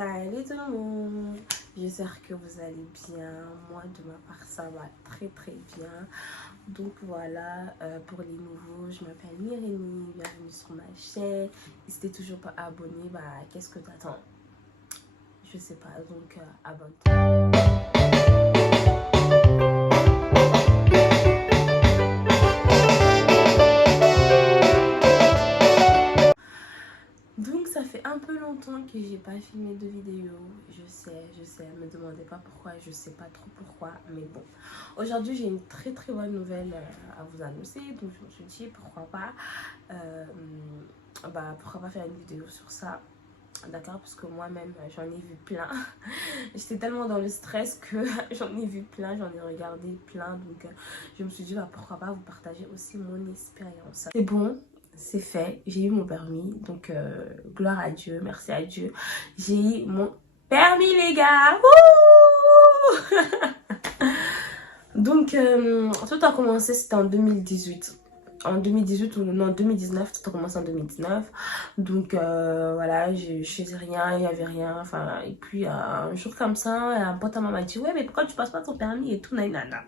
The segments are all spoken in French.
Salut tout le monde, j'espère que vous allez bien. Moi de ma part ça va très bien. Donc voilà, pour les nouveaux, je m'appelle Myrénie, bienvenue sur ma chaîne. Et si t'es toujours pas abonné, bah qu'est-ce que t'attends? Je sais pas, donc abonne-toi. Donc ça fait un peu longtemps que j'ai pas filmé de vidéo. Je sais, me demandez pas pourquoi, je sais pas trop pourquoi, mais bon. Aujourd'hui j'ai une très bonne nouvelle à vous annoncer, donc je me suis dit pourquoi pas faire une vidéo sur ça. D'accord, parce que moi-même j'en ai vu plein. J'étais tellement dans le stress que j'en ai vu plein, j'en ai regardé plein, donc je me suis dit pourquoi pas vous partager aussi mon expérience. C'est bon, c'est fait, j'ai eu mon permis, donc gloire à Dieu, merci à Dieu. J'ai eu mon permis les gars. Donc tout a commencé, c'était en 2018. En 2018 ou non 2019, tout a commencé en 2019. Donc voilà, je faisais rien, il n'y avait rien. Enfin, et puis un jour comme ça, un pote à moi m'a dit ouais mais pourquoi tu passes pas ton permis et tout, nanana.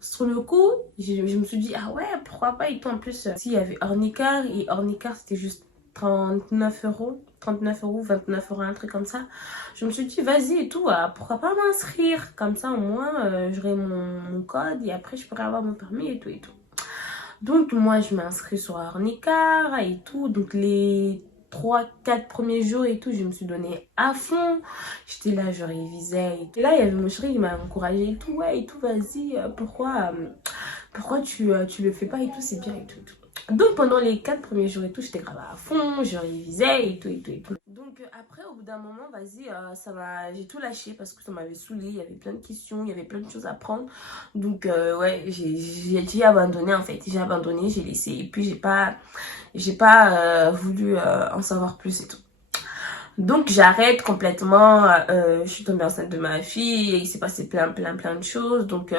Sur le coup, je me suis dit ah ouais pourquoi pas, et tout en plus s'il y avait Ornicar, et Ornicar c'était juste 39 euros, 29 euros, un truc comme ça. Je me suis dit vas-y et tout, pourquoi pas m'inscrire, comme ça au moins j'aurai mon code et après je pourrai avoir mon permis et tout. Donc moi je m'inscris sur Ornicar et tout, donc les 3-4 premiers jours et tout, je me suis donné à fond. J'étais là, je révisais et tout. Et là, il y avait mon chéri qui m'a encouragé et tout. Ouais, et tout, vas-y, pourquoi tu le fais pas et tout, c'est bien et tout. Donc pendant les 4 premiers jours et tout, j'étais grave à fond, je révisais et tout. Donc après, au bout d'un moment, vas-y, j'ai tout lâché parce que ça m'avait saoulé. Il y avait plein de questions, il y avait plein de choses à prendre. Donc ouais, j'ai abandonné en fait. J'ai abandonné, j'ai laissé. Et puis j'ai pas voulu en savoir plus et tout. Donc j'arrête complètement. Je suis tombée enceinte de ma fille et il s'est passé plein de choses. Donc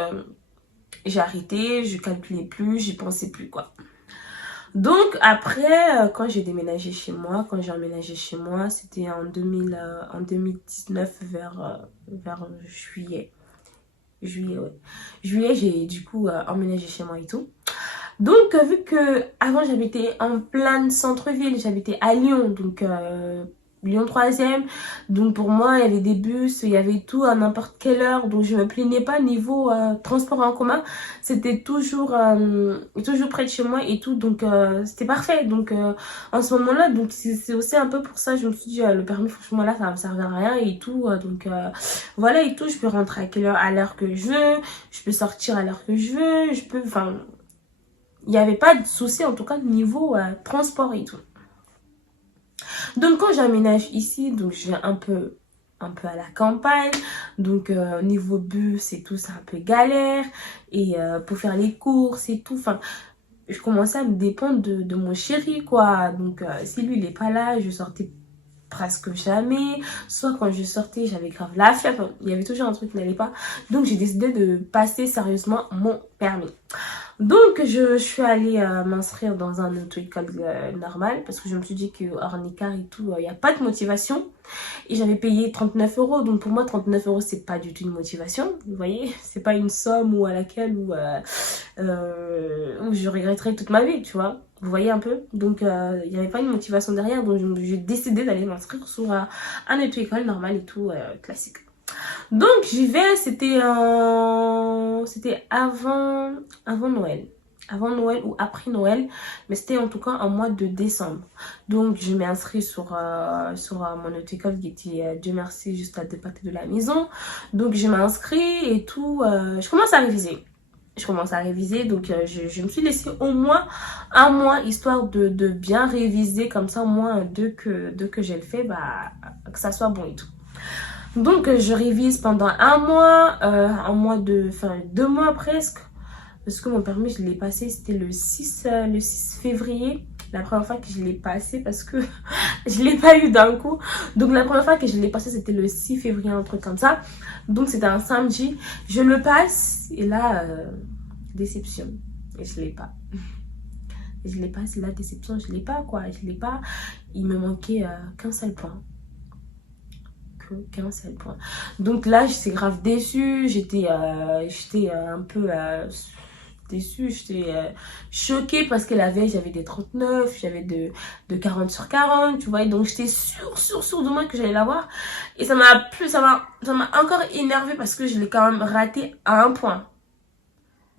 j'ai arrêté, je calculais plus, j'y pensais plus quoi. Donc après, quand j'ai déménagé chez moi, c'était en 2019 vers juillet. Ouais. Juillet, j'ai du coup emménagé chez moi et tout. Donc vu que avant j'habitais en plein centre-ville, j'habitais à Lyon, donc Lyon 3e. Donc pour moi, il y avait des bus, il y avait tout à n'importe quelle heure. Donc je me plaignais pas niveau transport en commun. C'était toujours près de chez moi et tout. Donc c'était parfait. Donc en ce moment-là, donc c'est aussi un peu pour ça, je me suis dit le permis, franchement là, ça va me servir à rien et tout. Donc voilà et tout. Je peux rentrer à l'heure que je veux. Je peux sortir à l'heure que je veux. Je peux, enfin, il n'y avait pas de souci en tout cas niveau transport et tout. Donc quand j'aménage ici, donc je viens un peu à la campagne, donc niveau bus et tout, c'est un peu galère, et pour faire les courses et tout, enfin je commençais à me dépendre de mon chéri quoi. Donc si lui il est pas là, je sortais presque jamais, soit quand je sortais j'avais grave la flemme, enfin, il y avait toujours un truc qui n'allait pas. Donc j'ai décidé de passer sérieusement mon permis. Donc je suis allée m'inscrire dans un auto-école normal parce que je me suis dit que Ornicar et tout, il n'y a pas de motivation. Et j'avais payé 39 euros, donc pour moi 39 euros c'est pas du tout une motivation, vous voyez. C'est pas une somme où je regretterai toute ma vie, tu vois. Vous voyez un peu. Donc il n'y avait pas une motivation derrière, donc j'ai décidé d'aller m'inscrire sur un auto-école normal et tout, classique. Donc j'y vais, c'était avant Noël. Avant Noël ou après Noël, mais c'était en tout cas en mois de décembre. Donc je m'ai inscrite sur mon auto-école qui était, Dieu merci, juste à 2 pas de la maison. Donc je m'ai inscrite et tout, je commence à réviser. Donc je me suis laissé au moins un mois histoire de bien réviser, comme ça au moins dès que j'ai le fait, que ça soit bon et tout. Donc je révise pendant un mois, 2 mois presque, parce que mon permis je l'ai passé, c'était le 6 février, la première fois que je l'ai passé, parce que je l'ai pas eu d'un coup. Donc la première fois que je l'ai passé c'était le 6 février, un truc comme ça. Donc c'était un samedi, je le passe et là déception, et je l'ai pas. C'est la déception, je l'ai pas quoi, il me manquait qu'un seul point. que 47 points. Donc là, j'étais grave déçue, j'étais un peu déçue, j'étais choquée parce que la veille, j'avais des 39, j'avais de 40 sur 40, tu vois, et donc j'étais sûre de moi que j'allais l'avoir. Et ça m'a encore énervée parce que je l'ai quand même raté à un point.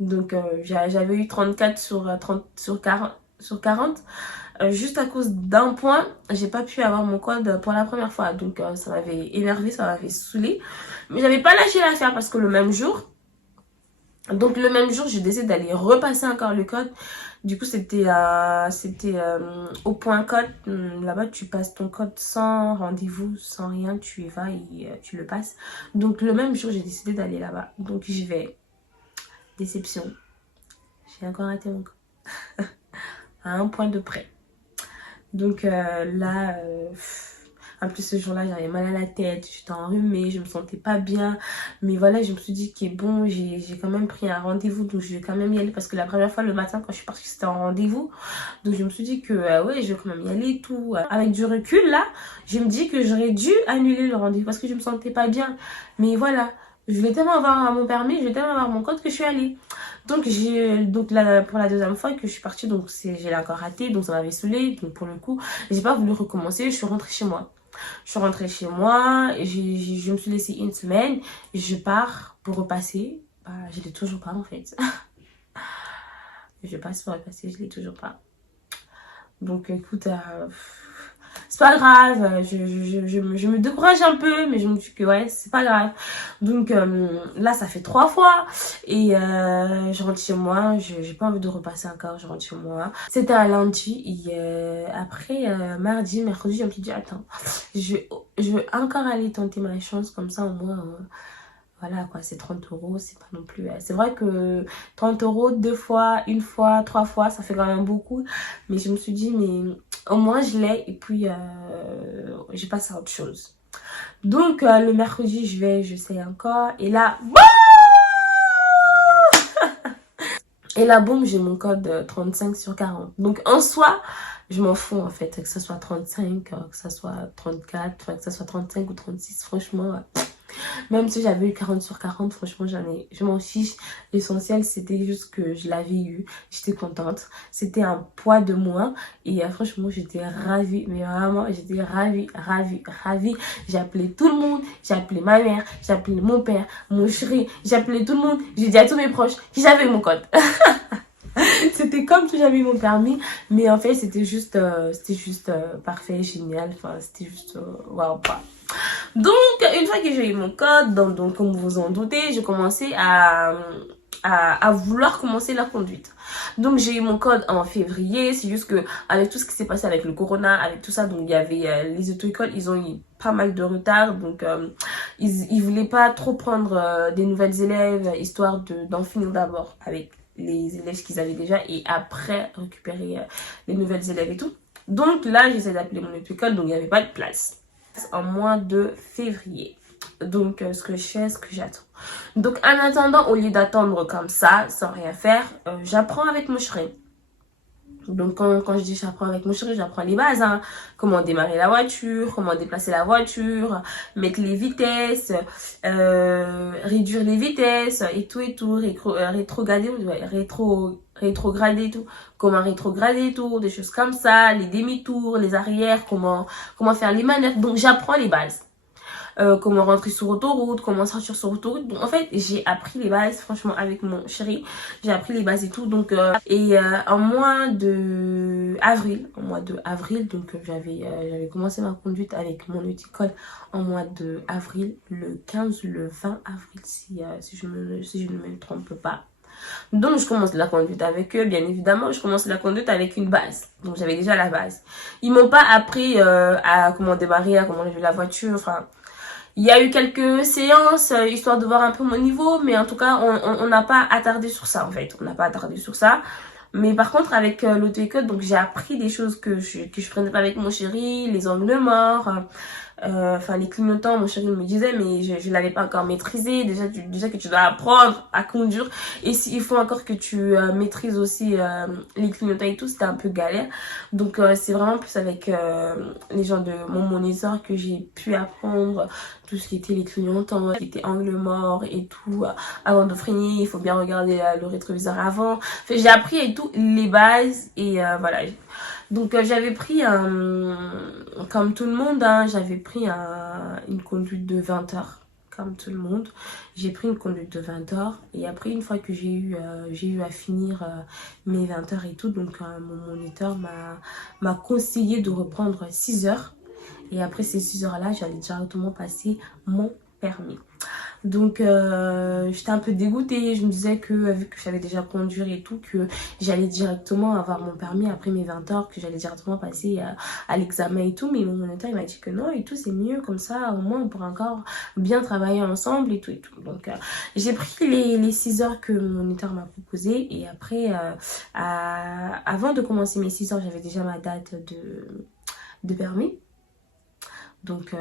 Donc j'avais eu 34 sur 40. Juste à cause d'un point, j'ai pas pu avoir mon code pour la première fois. Donc ça m'avait énervé, ça m'avait saoulé. Mais j'avais pas lâché l'affaire parce que le même jour, j'ai décidé d'aller repasser encore le code. Du coup, c'était au point code. Là-bas, tu passes ton code sans rendez-vous, sans rien. Tu y vas et tu le passes. Donc le même jour, j'ai décidé d'aller là-bas. Donc j'y vais. Déception. J'ai encore raté mon code. À un point de près. Donc là, en plus ce jour-là, j'avais mal à la tête, j'étais enrhumée, je me sentais pas bien. Mais voilà, je me suis dit que bon, j'ai quand même pris un rendez-vous, donc je vais quand même y aller. Parce que la première fois, le matin, quand je suis partie, c'était en rendez-vous. Donc je me suis dit que ouais, je vais quand même y aller et tout. Avec du recul, là, je me dis que j'aurais dû annuler le rendez-vous parce que je me sentais pas bien. Mais voilà, je voulais tellement avoir mon permis, je voulais tellement avoir mon code que je suis allée. Donc là, pour la deuxième fois que je suis partie, donc j'ai encore raté, donc ça m'avait saoulée. Donc pour le coup, j'ai pas voulu recommencer, je suis rentrée chez moi. Je me suis laissée une semaine, je pars pour repasser. Bah, je l'ai toujours pas en fait. Je passe pour repasser, je l'ai toujours pas. Donc écoute, c'est pas grave, je me décourage un peu, mais je me dis que ouais, c'est pas grave. Donc là, ça fait 3 fois et je rentre chez moi, j'ai pas envie de repasser encore, je rentre chez moi. C'était un lundi et après, mardi, mercredi, je me suis dit, attends, je vais encore aller tenter ma chance comme ça au moins. Voilà quoi, c'est 30 euros, c'est pas non plus... C'est vrai que 30 euros, 2 fois, 1 fois, 3 fois, ça fait quand même beaucoup. Mais je me suis dit, mais au moins je l'ai et puis j'ai passé à autre chose. Donc le mercredi, j'essaie encore. Et là, boum, j'ai mon code 35 sur 40. Donc en soi, je m'en fous en fait, que ce soit 35, que ce soit 34, enfin, que ce soit 35 ou 36, franchement... Même si j'avais eu 40 sur 40, franchement, je m'en fiche. L'essentiel, c'était juste que je l'avais eu. J'étais contente. C'était un poids de moins. Et franchement, j'étais ravie. Mais vraiment, j'étais ravie. J'ai appelé tout le monde. J'ai appelé ma mère. J'ai appelé mon père, mon chéri. J'ai appelé tout le monde. J'ai dit à tous mes proches que j'avais mon code. C'était comme si j'avais eu mon permis. Mais en fait, c'était juste parfait, génial. Enfin, c'était juste... waouh, wow. Donc, une fois que j'ai eu mon code, donc comme vous en doutez, j'ai commencé à vouloir commencer la conduite. Donc, j'ai eu mon code en février. C'est juste que avec tout ce qui s'est passé avec le corona, avec tout ça, donc il y avait les auto-écoles, ils ont eu pas mal de retard. Donc, ils voulaient pas trop prendre des nouvelles élèves, histoire d'en finir d'abord avec les élèves qu'ils avaient déjà et après récupérer les nouvelles élèves et tout. Donc là, j'essaie d'appeler mon auto-école, donc il n'y avait pas de place en mois de février. Donc ce que je fais, ce que j'attends. Donc en attendant, au lieu d'attendre comme ça sans rien faire, j'apprends avec mon chéri. Donc quand je dis j'apprends avec mon chéri, j'apprends les bases, hein. Comment démarrer la voiture, comment déplacer la voiture, mettre les vitesses, réduire les vitesses et tout, rétrograder, rétrograder tout, comment rétrograder tout, des choses comme ça, les demi-tours, les arrières, comment faire les manœuvres. Donc j'apprends les bases. Comment rentrer sur autoroute, comment sortir sur autoroute. Donc en fait, j'ai appris les bases, franchement, avec mon chéri. J'ai appris les bases et tout. Donc, en mois de avril, donc j'avais commencé ma conduite avec mon auto-école en mois de avril, le 15, le 20 avril, si je ne me trompe pas. Donc je commence la conduite avec eux, bien évidemment. Je commence la conduite avec une base. Donc j'avais déjà la base. Ils m'ont pas appris à comment démarrer, à comment lever la voiture. Enfin, il y a eu quelques séances histoire de voir un peu mon niveau, mais en tout cas on n'a pas attardé sur ça en fait. On n'a pas attardé sur ça. Mais par contre avec l'auto-école, donc j'ai appris des choses que je prenais pas avec mon chéri, les angles morts. Enfin, les clignotants, mon chéri me disait, mais je l'avais pas encore maîtrisé. Déjà que tu dois apprendre à conduire. Et s'il faut encore que tu maîtrises aussi les clignotants et tout, c'était un peu galère. Donc, c'est vraiment plus avec les gens de mon moniteur que j'ai pu apprendre tout ce qui était les clignotants, qui était angle mort et tout. Avant de freiner, il faut bien regarder le rétroviseur avant. Enfin, j'ai appris et tout, les bases. Et voilà. Donc j'avais pris comme tout le monde, hein, j'avais pris une conduite de 20 heures, comme tout le monde. J'ai pris une conduite de 20 heures et après une fois que j'ai eu à finir mes 20 heures et tout, donc mon moniteur m'a conseillé de reprendre 6 heures. Et après ces 6 heures-là, j'allais directement passer mon permis. Donc j'étais un peu dégoûtée, je me disais que vu que j'avais déjà conduire et tout, que j'allais directement avoir mon permis après mes 20 heures, que j'allais directement passer à l'examen et tout, mais mon moniteur il m'a dit que non et tout, c'est mieux comme ça, au moins on pourra encore bien travailler ensemble et tout et tout. Donc j'ai pris les 6 heures que mon moniteur m'a proposé et après avant de commencer mes 6 heures, j'avais déjà ma date de permis. Donc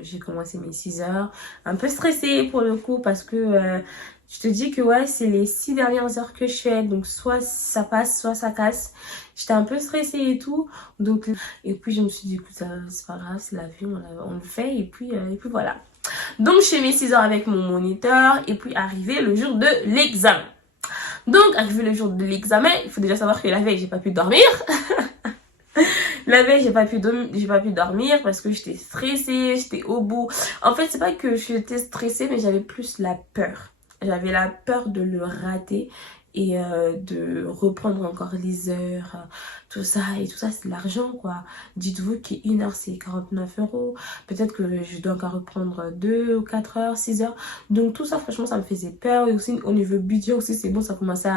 j'ai commencé mes 6 heures, un peu stressée pour le coup parce que je te dis que ouais c'est les 6 dernières heures que je fais, donc soit ça passe soit ça casse. J'étais un peu stressée et tout, donc et puis je me suis dit écoute c'est pas grave, c'est la vie, on le fait et puis voilà. Donc je fais mes 6 heures avec mon moniteur et puis arrivé le jour de l'examen. Donc arrivé le jour de l'examen, il faut déjà savoir que la veille j'ai pas pu dormir. La veille, j'ai pas pu dormir parce que j'étais stressée, j'étais au bout. En fait, c'est pas que j'étais stressée, mais j'avais plus la peur. J'avais la peur de le rater et de reprendre encore les heures, tout ça. Et tout ça, c'est de l'argent, quoi. Dites-vous qu'une heure, c'est 49 €. Peut-être que je dois encore reprendre 2 ou 4 heures, 6 heures. Donc tout ça, franchement, ça me faisait peur. Et aussi, au niveau budget aussi, c'est bon, ça commençait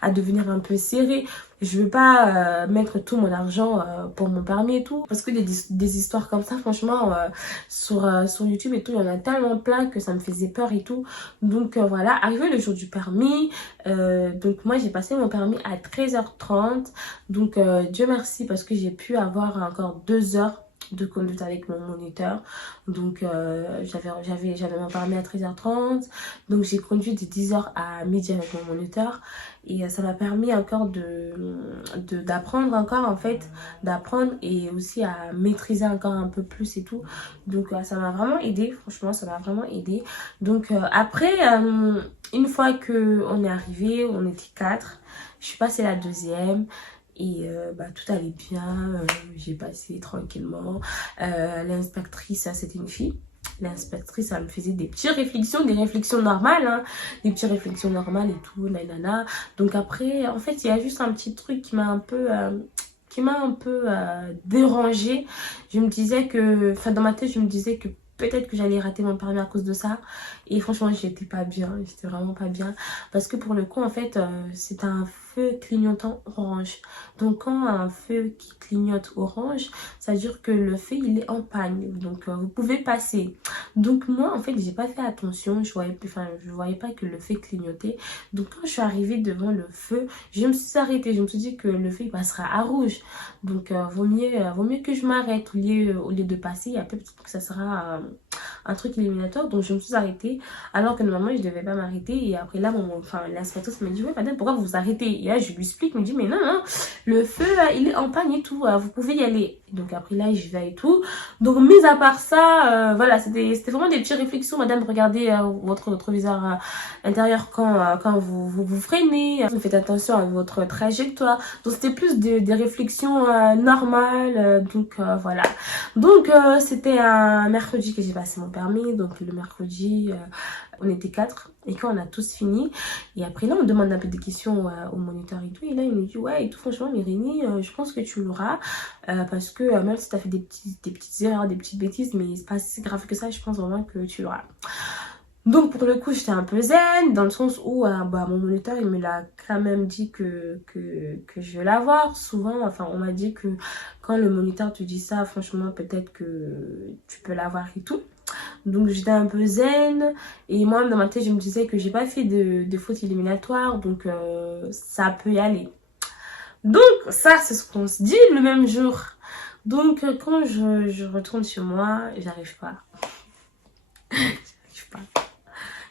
à devenir un peu serré. Je veux pas mettre tout mon argent pour mon permis et tout. Parce que des histoires comme ça, franchement, sur YouTube et tout, il y en a tellement plein que ça me faisait peur et tout. Donc voilà, arrivé le jour du permis. Donc moi, j'ai passé mon permis à 13h30. Donc Dieu merci parce que j'ai pu avoir encore 2 heures de conduite avec mon moniteur. Donc j'avais mon permis à 13h30. Donc j'ai conduit de 10h à midi avec mon moniteur. Et ça m'a permis encore d'apprendre encore en fait. D'apprendre et aussi à maîtriser encore un peu plus et tout. Donc ça m'a vraiment aidé. Franchement ça m'a vraiment aidé. Donc après une fois qu'on est arrivé, on était 4. Je suis passée la deuxième. Et tout allait bien, j'ai passé tranquillement. L'inspectrice, c'était une fille. L'inspectrice, elle me faisait des petites réflexions, des réflexions normales, hein, des petites réflexions normales et tout, nanana. Donc après, en fait, il y a juste un petit truc qui m'a un peu dérangée. Je me disais que, enfin dans ma tête, je me disais que peut-être que j'allais rater mon permis à cause de ça. Et franchement, j'étais pas bien, j'étais vraiment pas bien. Parce que pour le coup, en fait, c'est un feu clignotant orange. Donc quand un feu qui clignote orange, ça veut dire que le feu il est en panne. Donc vous pouvez passer. Donc moi en fait j'ai pas fait attention, je voyais pas que le feu clignotait. Donc quand je suis arrivée devant le feu, je me suis arrêtée, je me suis dit que le feu il passera à rouge. Donc vaut mieux que je m'arrête au lieu de passer, et après peut-être que ça sera un truc éliminatoire. Donc je me suis arrêtée alors que normalement je devais pas m'arrêter. Et après là l'inspectrice m'a dit ouais madame pourquoi vous vous arrêtez. Et là je lui explique, me dit mais non le feu là il est en panne et tout, vous pouvez y aller. Donc après là je vais et tout. Donc mis à part ça voilà, c'était vraiment des petites réflexions. Madame, regardez votre rétroviseur intérieur quand vous freinez, vous faites attention à votre trajectoire. Donc c'était plus des réflexions normales. Donc voilà. Donc c'était un mercredi que j'ai passé mon permis. Donc le mercredi on était 4 et quand on a tous fini, et après là on demande un peu des questions au moniteur et tout, et là il me dit ouais et tout, franchement Myrini, je pense que tu l'auras parce que même si tu as fait des petites erreurs, des petites bêtises, mais c'est pas si grave que ça, je pense vraiment que tu l'auras. Donc pour le coup j'étais un peu zen dans le sens où mon moniteur il me l'a quand même dit que je vais l'avoir. Souvent enfin on m'a dit que quand le moniteur te dit ça, franchement peut-être que tu peux l'avoir et tout. Donc j'étais un peu zen et moi dans ma tête je me disais que j'ai pas fait de faute éliminatoire, donc ça peut y aller. Donc ça c'est ce qu'on se dit le même jour. Donc quand je retourne chez moi, j'arrive pas. J'arrive pas.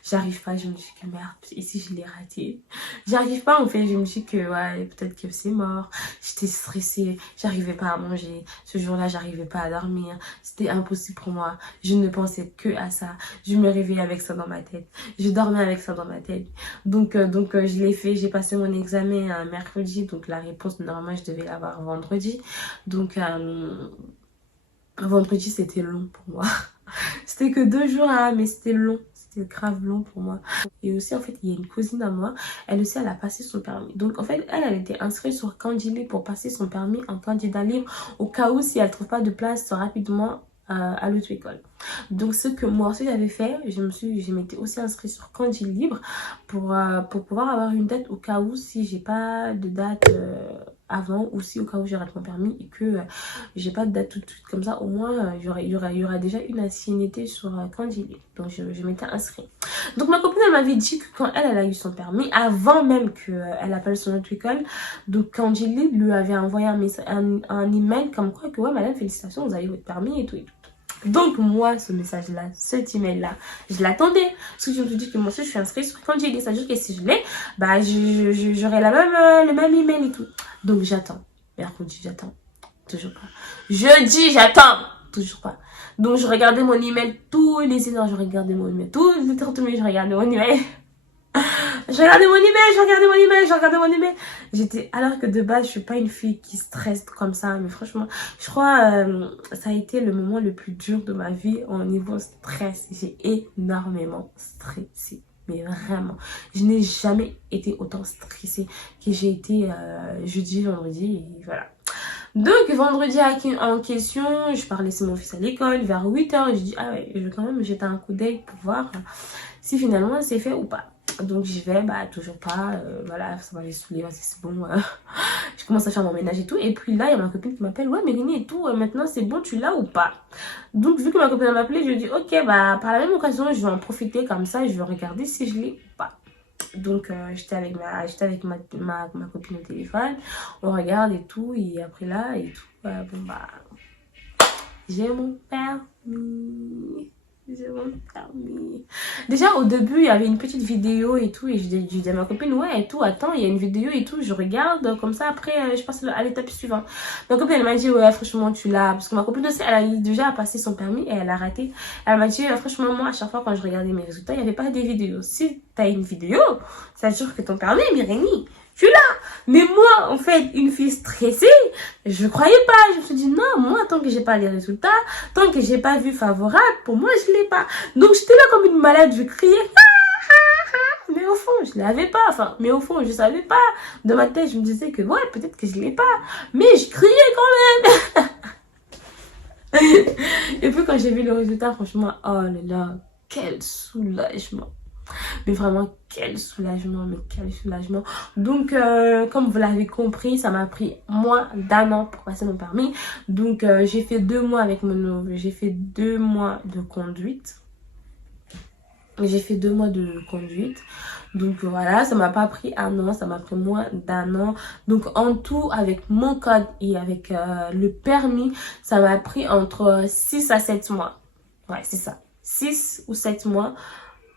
J'arrive pas, je me dis que merde, ici je l'ai raté. J'arrive pas en fait, je me dis que ouais, peut-être que c'est mort. J'étais stressée, j'arrivais pas à manger. Ce jour-là, j'arrivais pas à dormir. C'était impossible pour moi. Je ne pensais que à ça. Je me réveillais avec ça dans ma tête. Je dormais avec ça dans ma tête. Donc je l'ai fait, j'ai passé mon examen un mercredi. Donc la réponse, normalement, je devais l'avoir vendredi. Donc vendredi, c'était long pour moi. C'était que 2 jours, hein, mais c'était long. C'était grave long pour moi. Et aussi, en fait, il y a une cousine à moi. Elle aussi, elle a passé son permis. Donc, en fait, elle était inscrite sur Candidly pour passer son permis en candidat libre au cas où si elle ne trouve pas de place rapidement à l'autre école. Donc, ce que moi aussi j'avais fait, je m'étais aussi inscrite sur Candidly libre pour pouvoir avoir une date au cas où si j'ai pas de date avant, ou si au cas où je rate mon permis et que j'ai pas de date tout de suite comme ça, au moins il y aura déjà une ancienneté sur Candidly. Donc je m'étais inscrite. Donc ma copine elle m'avait dit que quand elle a eu son permis, avant même qu'elle appelle son autre école, donc Candidly lui avait envoyé un email comme quoi que ouais madame félicitations, vous avez votre permis et tout et tout. Donc moi ce message là, cet email là, je l'attendais. Parce que je me suis dit que moi aussi je suis inscrite sur Candidly, c'est à dire que si je l'ai, bah j'aurai le même email et tout. Donc j'attends. Mercredi j'attends. Toujours pas. Jeudi j'attends. Toujours pas. Donc je regardais mon email tous les heures, je regardais mon email. Tous les 30 minutes, je regardais mon email. Je regardais mon email, je regardais mon email, je regardais mon email. J'étais, alors que de base, je suis pas une fille qui stresse comme ça. Mais franchement, je crois ça a été le moment le plus dur de ma vie au niveau stress. J'ai énormément stressé. Mais vraiment, je n'ai jamais été autant stressée que j'ai été jeudi, vendredi et voilà. Donc vendredi en question, je pars laisser mon fils à l'école vers 8h. Je dis ah ouais, je vais quand même jeter un coup d'œil pour voir si finalement c'est fait ou pas. Donc j'y vais, bah toujours pas, voilà, ça m'avait saoulé, c'est bon, je commence à faire mon ménage et tout. Et puis là, il y a ma copine qui m'appelle, ouais Mélanie et tout, maintenant c'est bon, tu l'as ou pas? Donc vu que ma copine m'a appelé, je lui dis ok, bah par la même occasion, je vais en profiter comme ça, je vais regarder si je l'ai ou pas. Donc j'étais avec ma copine au téléphone, on regarde et tout, et après là et tout, bon bah, j'ai mon permis. J'ai mon permis. Déjà au début il y avait une petite vidéo et tout et je dis à ma copine ouais et tout attends il y a une vidéo et tout je regarde comme ça après je passe à l'étape suivante. Ma copine elle m'a dit ouais franchement tu l'as parce que ma copine aussi elle a déjà passé son permis et elle a raté. Elle m'a dit franchement moi à chaque fois quand je regardais mes résultats il n'y avait pas des vidéos. Si t'as une vidéo ça veut dire que ton permis Myrénie tu l'as. Mais moi, en fait, une fille stressée, je croyais pas. Je me suis dit, non, moi, tant que j'ai pas les résultats, tant que j'ai pas vu favorable, pour moi, je l'ai pas. Donc, j'étais là comme une malade, je criais. Mais au fond, je l'avais pas. Enfin, mais au fond, je savais pas. Dans ma tête, je me disais que, ouais, peut-être que je l'ai pas. Mais je criais quand même. Et puis, quand j'ai vu le résultat, franchement, oh là là, quel soulagement. Mais vraiment, quel soulagement, mais quel soulagement. Donc, comme vous l'avez compris, ça m'a pris moins d'1 an pour passer mon permis. Donc, j'ai fait 2 mois avec j'ai fait 2 mois de conduite. J'ai fait 2 mois de conduite. Donc, voilà, ça m'a pas pris 1 an, ça m'a pris moins d'1 an. Donc, en tout, avec mon code et avec le permis, ça m'a pris entre 6 à 7 mois. Ouais, c'est ça. 6 ou 7 mois.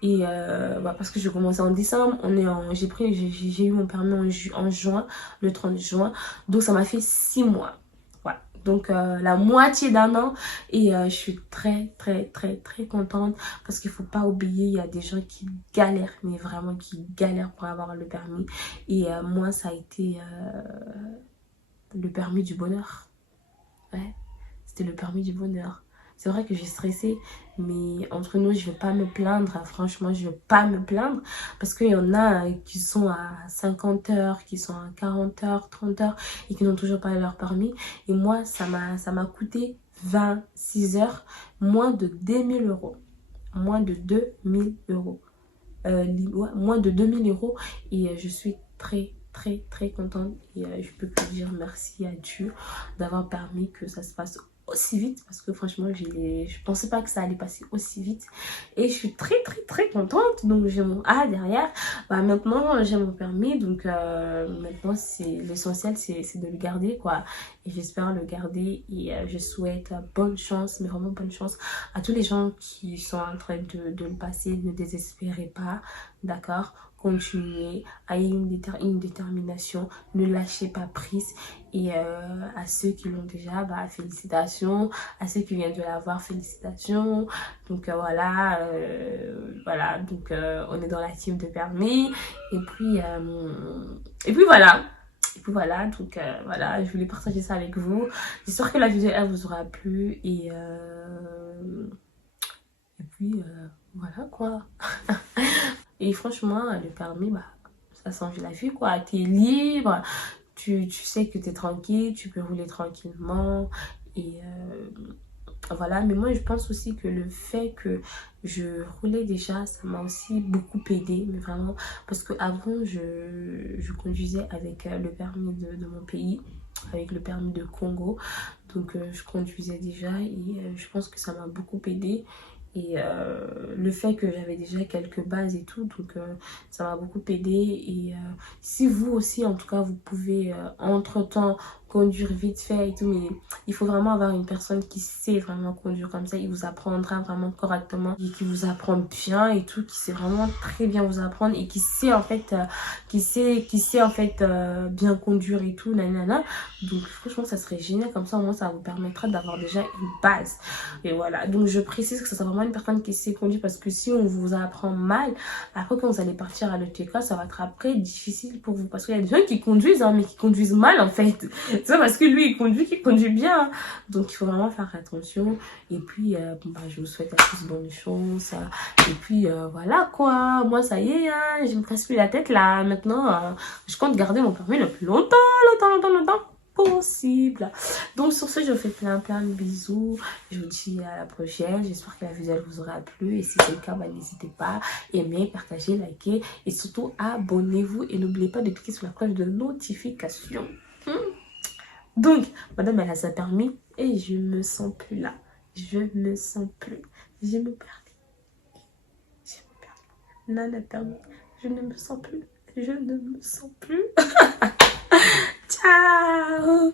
Et bah parce que j'ai commencé en décembre, j'ai eu mon permis en juin, le 30 juin. Donc ça m'a fait 6 mois. Voilà. Donc la moitié d'1 an. Et je suis très contente. Parce qu'il faut pas oublier, il y a des gens qui galèrent, mais vraiment qui galèrent pour avoir le permis. Et moi ça a été le permis du bonheur. Ouais, c'était le permis du bonheur. C'est vrai que j'ai stressé, mais entre nous, je vais pas me plaindre. Franchement, je vais pas me plaindre. Parce qu'il y en a qui sont à 50 heures, qui sont à 40 heures, 30 heures et qui n'ont toujours pas leur permis. Et moi, ça m'a coûté 26 heures, moins de 2000 euros. Moins de 2000 euros. Moins de 2000 euros. Et je suis très contente. Et je peux que dire merci à Dieu d'avoir permis que ça se passe aussi vite parce que franchement je pensais pas que ça allait passer aussi vite et je suis très contente. Donc j'ai mon A derrière. Bah, maintenant j'ai mon permis, donc maintenant c'est l'essentiel, c'est de le garder quoi, et j'espère le garder. Et je souhaite bonne chance, mais vraiment bonne chance à tous les gens qui sont en train de le passer. Ne désespérez pas, d'accord? Continuez, ayez une détermination, ne lâchez pas prise. Et à ceux qui l'ont déjà, bah, félicitations. À ceux qui viennent de l'avoir, félicitations. Donc voilà. Donc on est dans la team de permis. Et puis, voilà. Et puis voilà, donc voilà, je voulais partager ça avec vous. J'espère que la vidéo elle vous aura plu. Et puis voilà quoi. Et franchement, le permis, bah, ça change la vie quoi. T'es libre, tu sais que t'es tranquille, tu peux rouler tranquillement. Et voilà, mais moi je pense aussi que le fait que je roulais déjà, ça m'a aussi beaucoup aidé, mais vraiment, parce qu'avant je conduisais avec le permis de mon pays, avec le permis de Congo. Donc je conduisais déjà et je pense que ça m'a beaucoup aidé. Et le fait que j'avais déjà quelques bases et tout, donc ça m'a beaucoup aidé. Et si vous aussi, en tout cas, vous pouvez entre-temps conduire vite fait et tout, mais il faut vraiment avoir une personne qui sait vraiment conduire comme ça. Il vous apprendra vraiment correctement et qui vous apprend bien et tout, qui sait vraiment très bien vous apprendre et qui sait en fait, bien conduire et tout, nanana. Donc franchement, ça serait génial comme ça. Au moins, ça vous permettra d'avoir déjà une base. Et voilà, donc je précise que ça soit vraiment une personne qui sait conduire, parce que si on vous apprend mal, après quand vous allez partir à l'ETK, ça va être après difficile pour vous. Parce qu'il y a des gens qui conduisent, hein, mais qui conduisent mal en fait. C'est pas parce que lui il conduit bien. Hein. Donc il faut vraiment faire attention. Et puis, bon, bah, je vous souhaite la plus bonne chance. Et puis voilà quoi, moi ça y est, hein, je me presse plus la tête là. Maintenant, je compte garder mon permis le plus longtemps possible. Donc sur ce, je vous fais plein de bisous. Je vous dis à la prochaine. J'espère que la vidéo vous aura plu. Et si c'est le cas, bah, n'hésitez pas à aimer, partager, liker. Et surtout, abonnez-vous. Et n'oubliez pas de cliquer sur la cloche de notification. Donc, madame, elle a sa permis. Et je me sens plus là. Je me sens plus. J'ai mon permis. J'ai mon permis. Nana permis. Je ne me sens plus. Je ne me sens plus.